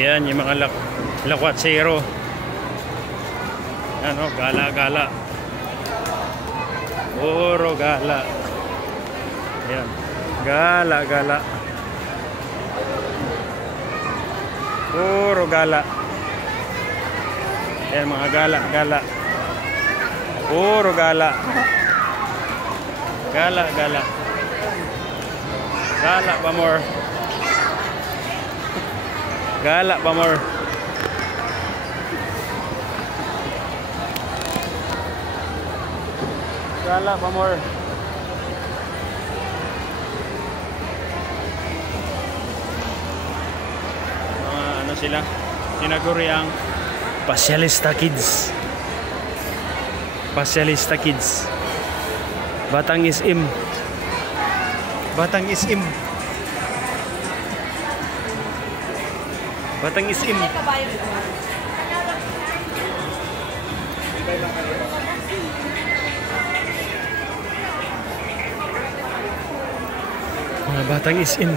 Yan yung mga lakwatsero. Ano, gala-gala. Puro gala. Yan. Gala-gala. Puro gala. Yan mga gala-gala. Puro gala. Gala-gala. Gala pa more. Gala pa more. Gala pa more. Mga ano sila? Tinaguri ang Pasyalista Kids. Pasyalista Kids. Batang Isim. Batang Isim. Batang Isim. Mga Batang Isim.